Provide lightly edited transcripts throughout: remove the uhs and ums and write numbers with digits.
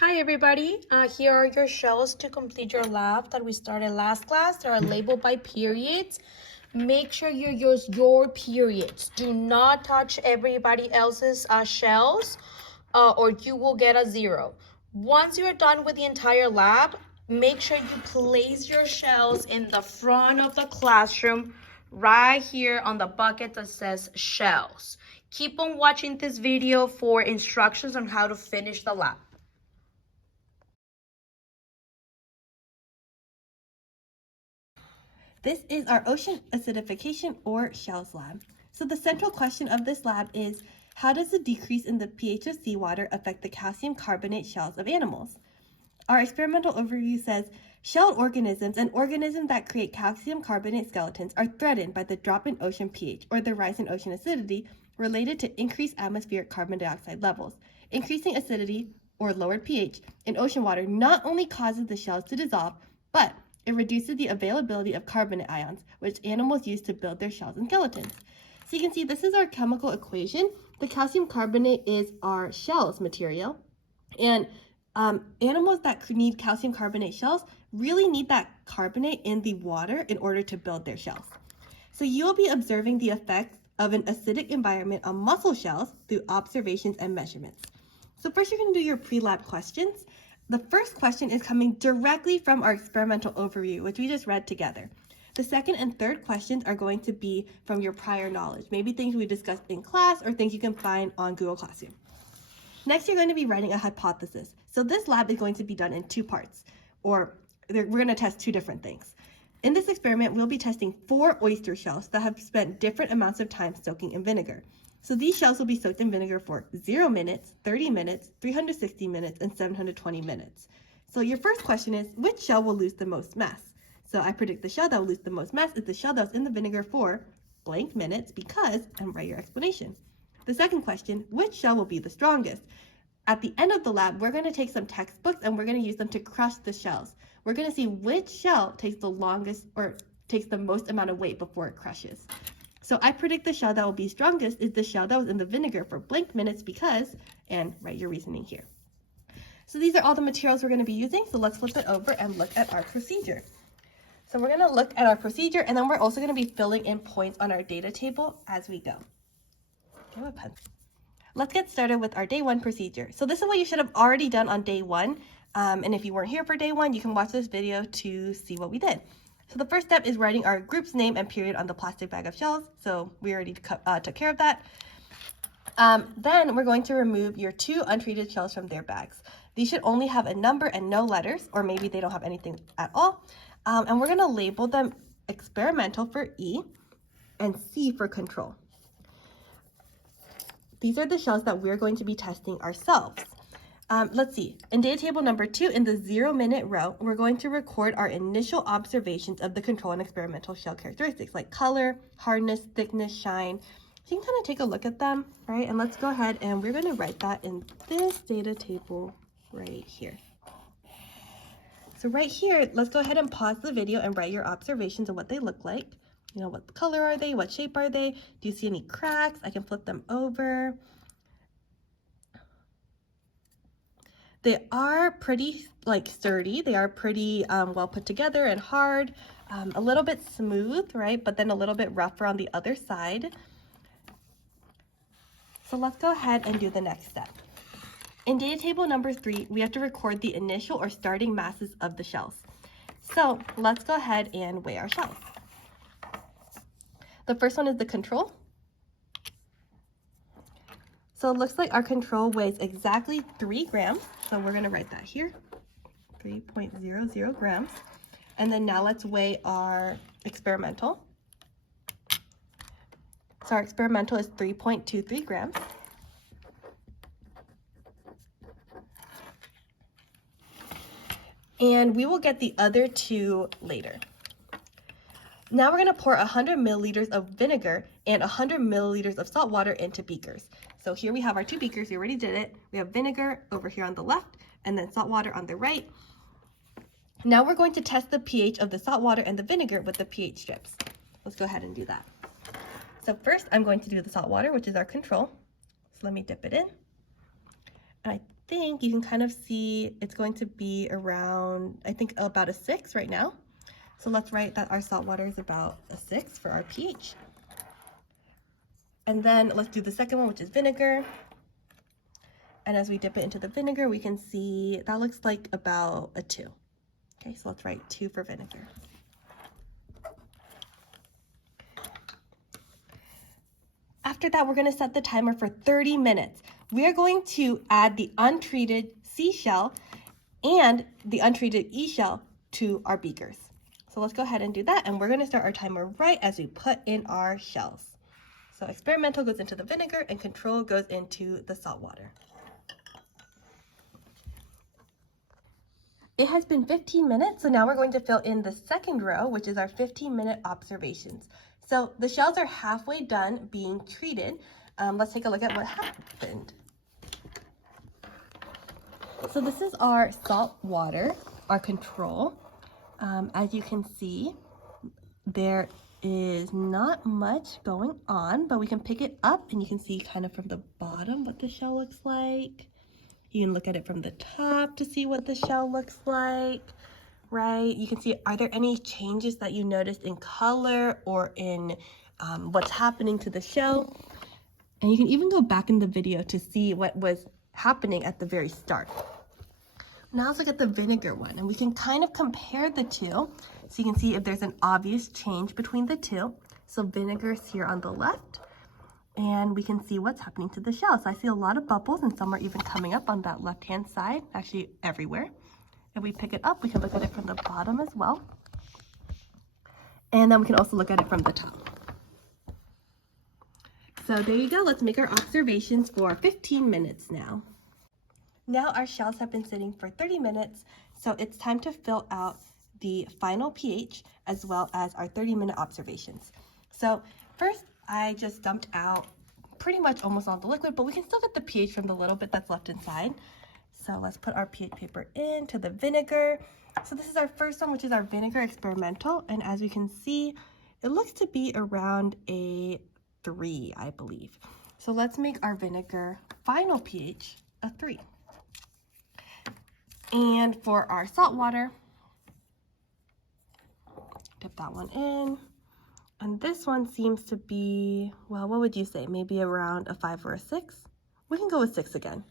Hi everybody, here are your shells to complete your lab that we started last class. They are labeled by periods. Make sure you use your periods. Do not touch everybody else's shells or you will get a 0. Once you're done with the entire lab, make sure you place your shells in the front of the classroom right here on the bucket that says shells. Keep on watching this video for instructions on how to finish the lab. This is our ocean acidification or shells lab. So the central question of this lab is, how does the decrease in the pH of seawater affect the calcium carbonate shells of animals? Our experimental overview says, shelled organisms and organisms that create calcium carbonate skeletons are threatened by the drop in ocean pH or the rise in ocean acidity related to increased atmospheric carbon dioxide levels. Increasing acidity or lowered pH in ocean water not only causes the shells to dissolve, but it reduces the availability of carbonate ions, which animals use to build their shells and skeletons. So you can see this is our chemical equation. The calcium carbonate is our shells material, and animals that need calcium carbonate shells really need that carbonate in the water in order to build their shells. So you will be observing the effects of an acidic environment on mussel shells through observations and measurements. So first you're going to do your pre-lab questions. The first question is coming directly from our experimental overview, which we just read together. The second and third questions are going to be from your prior knowledge, maybe things we discussed in class or things you can find on Google Classroom. Next, you're going to be writing a hypothesis. So this lab is going to be done in 2 parts, or we're going to test 2 different things. In this experiment, we'll be testing 4 oyster shells that have spent different amounts of time soaking in vinegar. So these shells will be soaked in vinegar for 0 minutes, 30 minutes, 360 minutes, and 720 minutes. So your first question is, which shell will lose the most mass? So I predict the shell that will lose the most mass is the shell that was in the vinegar for blank minutes because, and write your explanation. The second question, which shell will be the strongest? At the end of the lab, we're going to take some textbooks and we're going to use them to crush the shells. We're going to see which shell takes the longest or takes the most amount of weight before it crushes. So I predict the shell that will be strongest is the shell that was in the vinegar for blank minutes because, and write your reasoning here. So these are all the materials we're going to be using. So let's flip it over and look at our procedure. So we're going to look at our procedure and then we're also going to be filling in points on our data table as we go. Give a pen. Let's get started with our day 1 procedure. So this is what you should have already done on day 1. And if you weren't here for day 1, you can watch this video to see what we did. So the first step is writing our group's name and period on the plastic bag of shells. So we already took care of that. Then we're going to remove your 2 untreated shells from their bags. These should only have a number and no letters, or maybe they don't have anything at all. And we're going to label them experimental for E and C for control. These are the shells that we're going to be testing ourselves. Let's see, in data table number 2, in the 0-minute row, we're going to record our initial observations of the control and experimental shell characteristics like color, hardness, thickness, shine. So you can kind of take a look at them, right? And let's go ahead and we're going to write that in this data table right here. So right here, let's go ahead and pause the video and write your observations of what they look like. You know, what color are they? What shape are they? Do you see any cracks? I can flip them over. They are pretty sturdy. They are pretty well put together and hard, a little bit smooth, right? But then a little bit rougher on the other side. So let's go ahead and do the next step. In data table number 3, we have to record the initial or starting masses of the shells. So let's go ahead and weigh our shells. The first one is the control. So it looks like our control weighs exactly 3 grams. So we're going to write that here, 3.00 grams. And then now let's weigh our experimental. So our experimental is 3.23 grams. And we will get the other 2 later. Now we're going to pour 100 milliliters of vinegar and 100 milliliters of salt water into beakers. So here we have our 2 beakers. We already did it. We have vinegar over here on the left and then salt water on the right. Now we're going to test the pH of the salt water and the vinegar with the pH strips. Let's go ahead and do that. So first I'm going to do the salt water, which is our control. So let me dip it in. And I think you can kind of see it's going to be around, I think about a 6 right now. So let's write that our salt water is about a 6 for our pH. And then let's do the second one, which is vinegar. And as we dip it into the vinegar, we can see that looks like about a 2. Okay, so let's write 2 for vinegar. After that, we're going to set the timer for 30 minutes. We are going to add the untreated C shell and the untreated E shell to our beakers. So let's go ahead and do that, and we're going to start our timer right as we put in our shells. So experimental goes into the vinegar and control goes into the salt water. It has been 15 minutes, so now we're going to fill in the second row, which is our 15-minute observations. So the shells are halfway done being treated. Let's take a look at what happened. So this is our salt water, our control. As you can see, there is not much going on, but we can pick it up and you can see kind of from the bottom what the shell looks like. You can look at it from the top to see what the shell looks like, right? You can see, are there any changes that you noticed in color or in what's happening to the shell? And you can even go back in the video to see what was happening at the very start. Now let's look at the vinegar one, and we can kind of compare the two. So you can see if there's an obvious change between the two. So vinegar is here on the left, and we can see what's happening to the shell. So I see a lot of bubbles, and some are even coming up on that left-hand side, actually everywhere. If we pick it up, we can look at it from the bottom as well. And then we can also look at it from the top. So there you go. Let's make our observations for 15 minutes now. Now our shells have been sitting for 30 minutes, so it's time to fill out the final pH as well as our 30-minute observations. So first, I just dumped out pretty much almost all the liquid, but we can still get the pH from the little bit that's left inside. So let's put our pH paper into the vinegar. So this is our first one, which is our vinegar experimental, and as we can see, it looks to be around a 3, I believe. So let's make our vinegar final pH a 3. And for our salt water, dip that one in. And this one seems to be, well, what would you say? Maybe around a 5 or a 6? We can go with 6 again.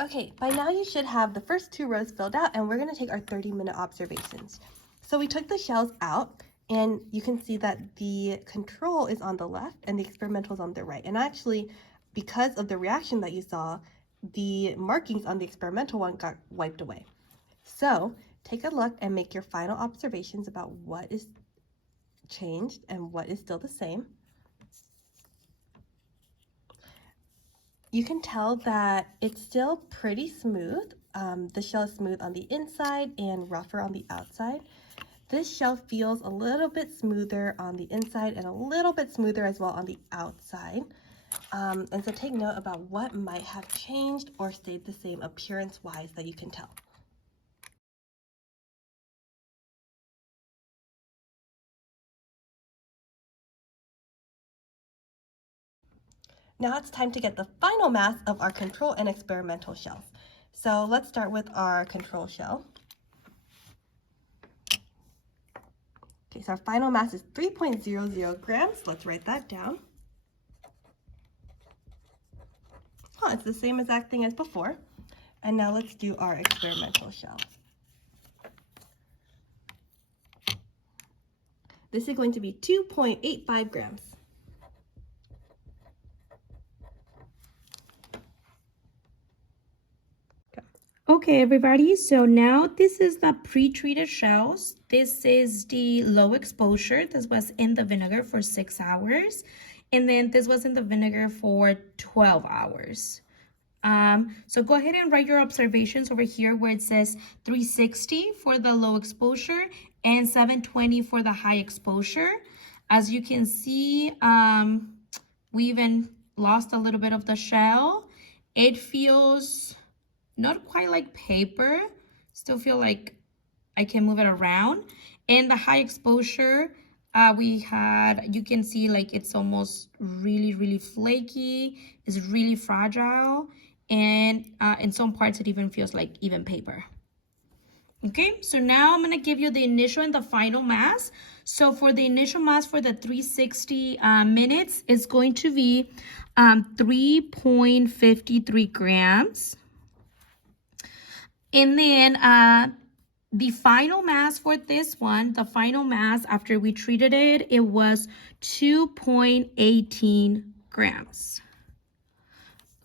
Okay, by now you should have the first 2 rows filled out, and we're going to take our 30-minute observations. So we took the shells out, and you can see that the control is on the left and the experimental is on the right. And actually, because of the reaction that you saw, the markings on the experimental one got wiped away. So take a look and make your final observations about what is changed and what is still the same. You can tell that it's still pretty smooth. The shell is smooth on the inside and rougher on the outside. This shell feels a little bit smoother on the inside and a little bit smoother as well on the outside. And so take note about what might have changed or stayed the same appearance-wise that you can tell. Now it's time to get the final mass of our control and experimental shells. So let's start with our control shell. Okay, so our final mass is 3.00 grams. Let's write that down. Oh, it's the same exact thing as before. And now let's do our experimental shell. This is going to be 2.85 grams. Okay, everybody, so now this is the pre-treated shells. This is the low exposure. This was in the vinegar for 6 hours. And then this was in the vinegar for 12 hours. So go ahead and write your observations over here where it says 360 for the low exposure and 720 for the high exposure. As you can see, we even lost a little bit of the shell. It feels not quite like paper, still feel like I can move it around. And the high exposure, You can see like it's almost really flaky. It's really fragile. And in some parts, it even feels like even paper. Okay, so now I'm going to give you the initial and the final mass. So for the initial mass for the 360 minutes, it's going to be 3.53 grams. And then the final mass for this one, the final mass after we treated it, it was 2.18 grams.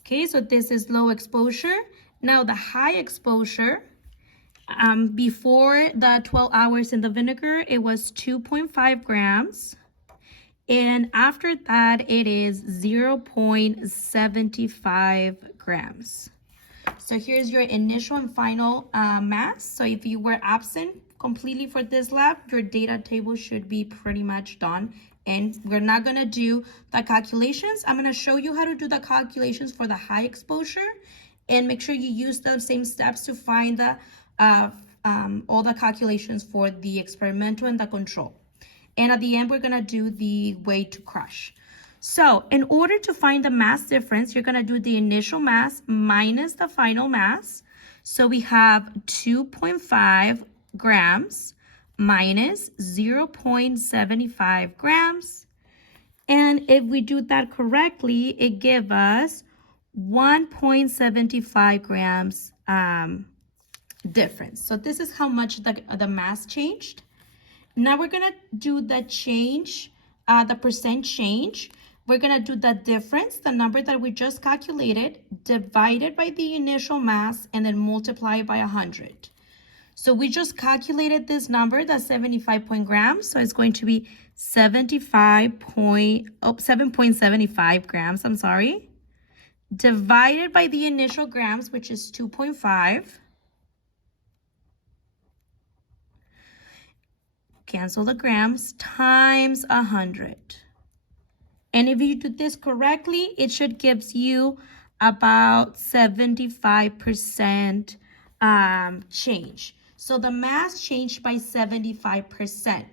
Okay, so this is low exposure. Now the high exposure, before the 12 hours in the vinegar, it was 2.5 grams. And after that, it is 0.75 grams. So here's your initial and final mass. So if you were absent completely for this lab, your data table should be pretty much done. And we're not gonna do the calculations. I'm gonna show you how to do the calculations for the high exposure, and make sure you use the same steps to find the all the calculations for the experimental and the control. And at the end, we're gonna do the way to crush. So in order to find the mass difference, you're gonna do the initial mass minus the final mass. So we have 2.5 grams minus 0.75 grams. And if we do that correctly, it gives us 1.75 grams difference. So this is how much the mass changed. Now we're gonna do the change, the percent change. We're gonna do the difference, the number that we just calculated, divided by the initial mass, and then multiply it by 100. So we just calculated this number, that's 75 grams. So it's going to be 7.75 grams, I'm sorry, divided by the initial grams, which is 2.5. Cancel the grams, times 100. And if you do this correctly, it should give you about 75% change. So the mass changed by 75%.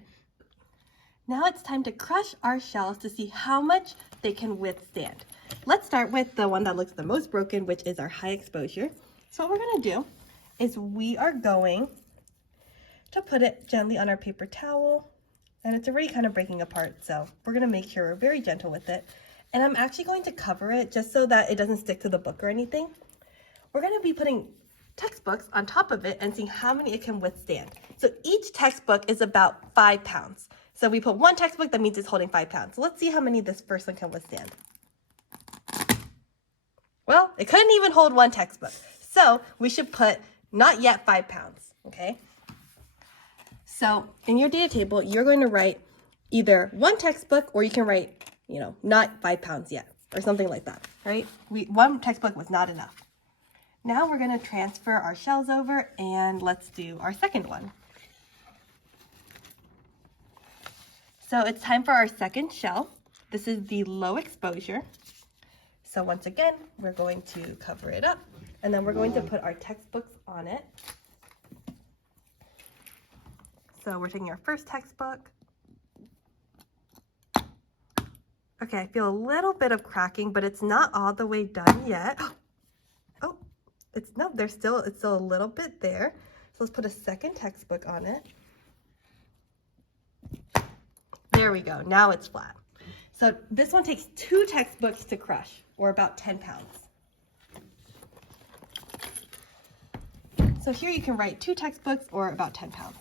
Now it's time to crush our shells to see how much they can withstand. Let's start with the one that looks the most broken, which is our high exposure. So what we're gonna do is we are going to put it gently on our paper towel, and it's already kind of breaking apart, so we're going to make sure we're very gentle with it. And I'm actually going to cover it just so that it doesn't stick to the book or anything. We're going to be putting textbooks on top of it and seeing how many it can withstand. So each textbook is about 5 pounds. So we put one textbook, that means it's holding 5 pounds. So let's see how many this first one can withstand. Well, it couldn't even hold one textbook. So we should put not yet 5 pounds, okay? So in your data table, you're going to write either one textbook, or you can write, not 5 pounds yet, or something like that, right? One textbook was not enough. Now we're going to transfer our shells over, and let's do our second one. So it's time for our second shell. This is the low exposure. So once again, we're going to cover it up, and then we're going to put our textbooks on it. So we're taking our first textbook. Okay, I feel a little bit of cracking, but it's not all the way done yet. Oh, it's still a little bit there. So let's put a second textbook on it. There we go, now it's flat. So this one takes 2 textbooks to crush, or about 10 pounds. So here you can write 2 textbooks, or about 10 pounds.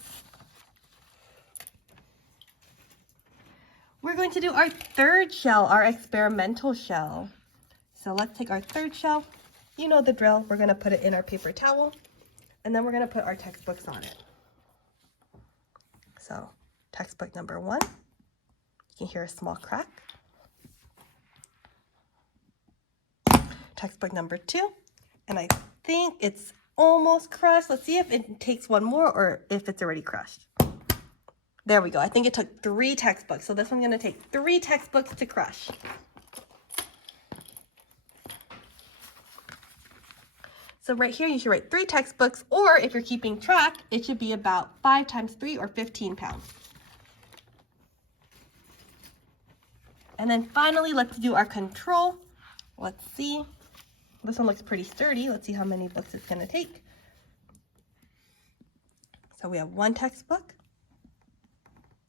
We're going to do our third shell, our experimental shell. So let's take our third shell. You know the drill. We're going to put it in our paper towel, and then we're going to put our textbooks on it. So textbook number 1, you can hear a small crack. Textbook number 2, and I think it's almost crushed. Let's see if it takes one more or if it's already crushed. There we go. I think it took 3 textbooks. So this one's going to take 3 textbooks to crush. So right here, you should write 3 textbooks, or if you're keeping track, it should be about 5 times 3 or 15 pounds. And then finally, let's do our control. Let's see. This one looks pretty sturdy. Let's see how many books it's going to take. So we have 1 textbook.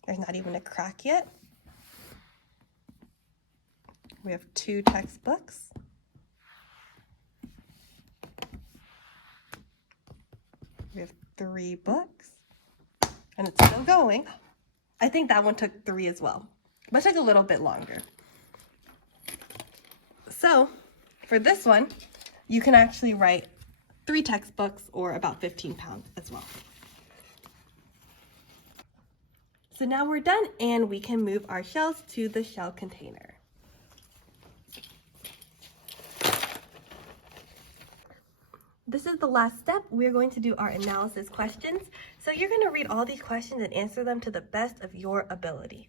There's not even a crack yet. We have 2 textbooks. We have 3 books. And it's still going. I think that one took 3 as well, but it took a little bit longer. So for this one, you can actually write 3 textbooks or about 15 pounds as well. So now we're done and we can move our shells to the shell container. This is the last step. We're going to do our analysis questions. So you're going to read all these questions and answer them to the best of your ability.